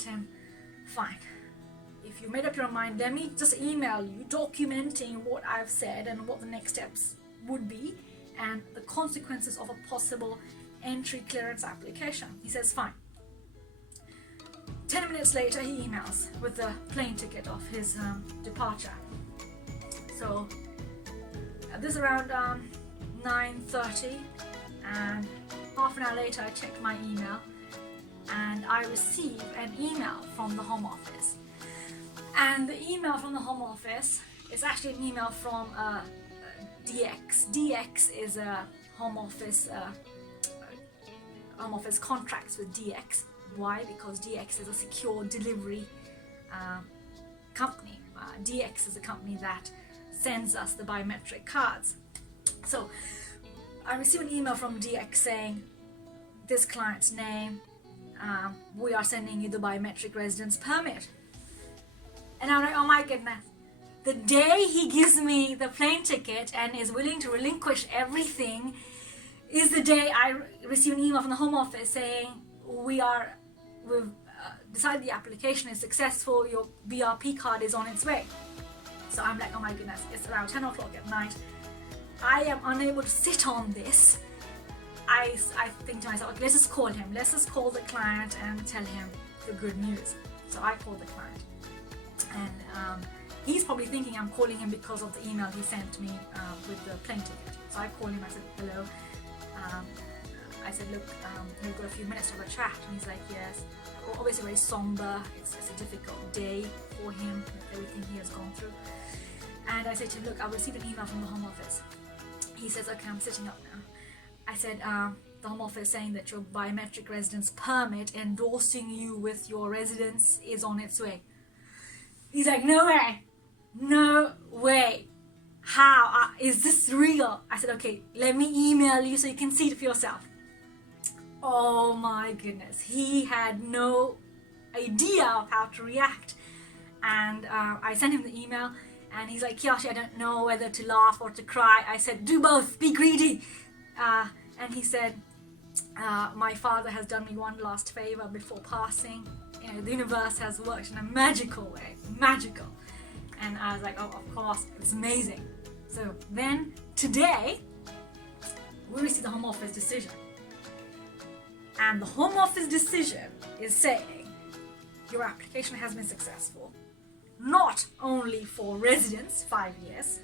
to him, fine, if you made up your mind, let me just email you documenting what I've said and what the next steps would be and the consequences of a possible entry clearance application. He says fine. 10 minutes later he emails with the plane ticket of his departure. So this is around 9:30, and half an hour later I checked my email and I received an email from the Home Office. And the email from the Home Office is actually an email from DX. DX is a Home Office contracts with DX. Why? Because DX is a secure delivery company. DX is a company that sends us the biometric cards. So I received an email from DX saying, this client's name, we are sending you the biometric residence permit. And I'm like, oh my goodness. The day he gives me the plane ticket and is willing to relinquish everything is the day I receive an email from the Home Office saying, we've decided the application is successful, your BRP card is on its way. So I'm like, oh my goodness, it's around 10 o'clock at night. I am unable to sit on this. I think to myself, okay, let's just call him. Let's just call the client and tell him the good news. So I called the client. And he's probably thinking I'm calling him because of the email he sent me with the plane ticket. So I called him, I said, hello. I said, look, we've got a few minutes to have a chat. And he's like, yes. Obviously very somber. It's a difficult day for him with everything he has gone through. And I said to him, look, I received an email from the Home Office. He says, okay, I'm sitting up now. I said, the Home Office saying that your biometric residence permit endorsing you with your residence is on its way. He's like, no way, no way. How? Is this real? I said, okay, let me email you so you can see it for yourself. Oh my goodness. He had no idea of how to react. And I sent him the email and he's like, Joshi, I don't know whether to laugh or to cry. I said, do both, be greedy. And he said, my father has done me one last favor before passing. You know, the universe has worked in a magical way, magical. And I was like, oh, of course, it's amazing. So then today, we received the Home Office decision. And the Home Office decision is saying, your application has been successful, not only for residence, 5 years,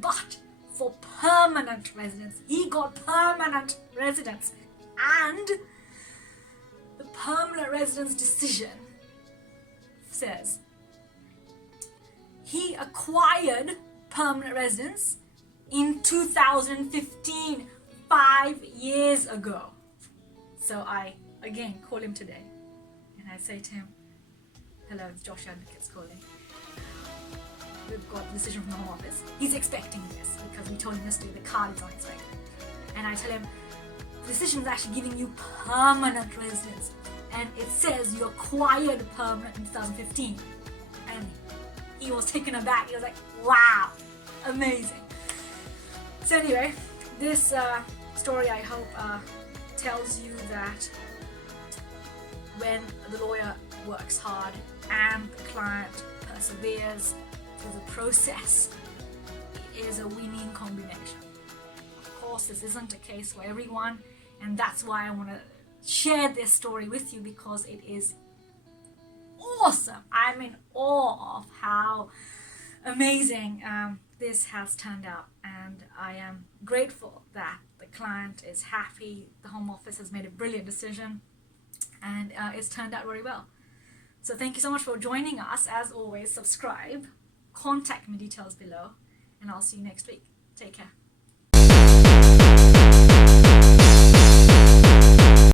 but for permanent residence. He got permanent residence. And the permanent residence decision says he acquired permanent residence in 2015, 5 years ago. So I again call him today and I say to him, hello, it's Joshi Advocates calling. We've got the decision from the Home Office. He's expecting this because we told him yesterday the card is on its way. And I tell him, the decision is actually giving you permanent residence. And it says you acquired permanent in 2015. And he was taken aback. He was like, wow, amazing. So anyway, this story I hope tells you that when the lawyer works hard and the client perseveres through the process, it is a winning combination. Of course, this isn't a case for everyone, and that's why I want to share this story with you, because it is awesome. I'm in awe of how amazing this has turned out, and I am grateful that the client is happy. The Home Office has made a brilliant decision, and it's turned out very well. So thank you so much for joining us. As always, subscribe, contact me, details below, and I'll see you next week. Take care.